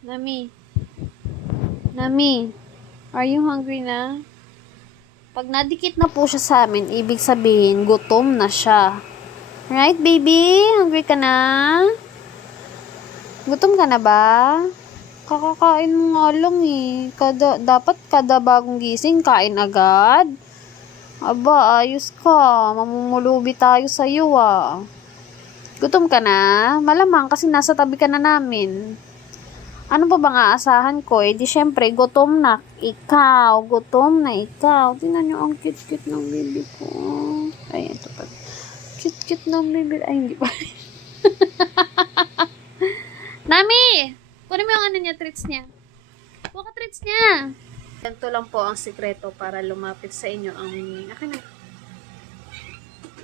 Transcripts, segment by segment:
Nami. Nami. Are you hungry na? Pag nadikit na po siya sa amin, ibig sabihin, gutom na siya. Right, baby? Hungry ka na? Gutom ka na ba? Kakakain mo nga lang eh. Dapat kada bagong gising, kain agad. Aba, ayos ka. Mamumulubi tayo sa'yo ah. Gutom ka na? Malamang kasi nasa tabi ka na namin. Ano pa bang aasahan ko? Eh, di syempre, gutom na ikaw. Gutom na ikaw. Tingnan nyo ang cute-cute ng baby ko. Ay, ito pa. Cute-cute ng baby. Ay, hindi pa. Nami! Kunin mo yung ano niya, treats niya. Kuha ka treats niya. Ganito lang po ang sikreto para lumapit sa inyo ang mini. Akin na.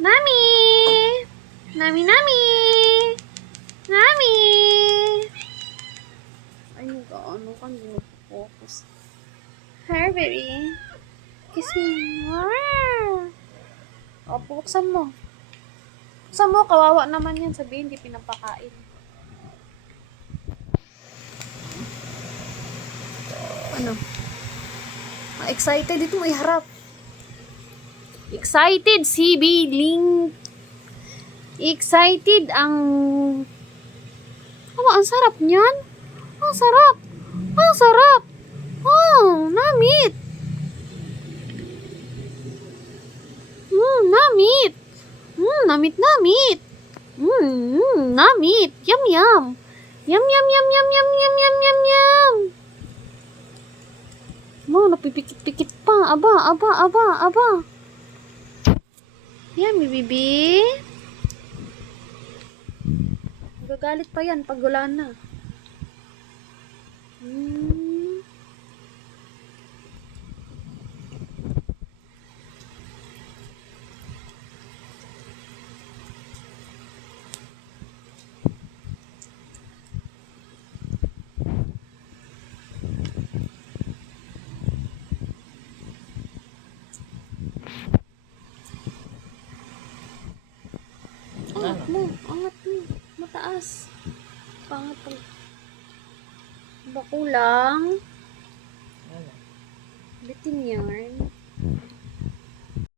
Nami! Nami, Nami! Nami! Ay, nag-ano ka, hindi nag-focus. Hi, baby. Kiss me. Wow. O, buksan mo. Buksan mo, kawawa naman yan. Sabihin, hindi pinapakain. Ano? Excited. Dito mo iharap. Excited si Biling. Excited ang... Oh, ang sarap niyan. Ang sarap. Ang sarap. Oh, namit. Namit. Namit, namit. Namit. Yum, yum. Yum, yum, yum, yum, yum, yum, yum, yum, yum. Oh, napipikit-pikit pa. Aba, aba, aba, aba. Yummy, baby. Gagalit pa yan pag wala na. Angat mo. Angat mo. Mataas. Pangat pa. Ba kulang? Bitin yarn.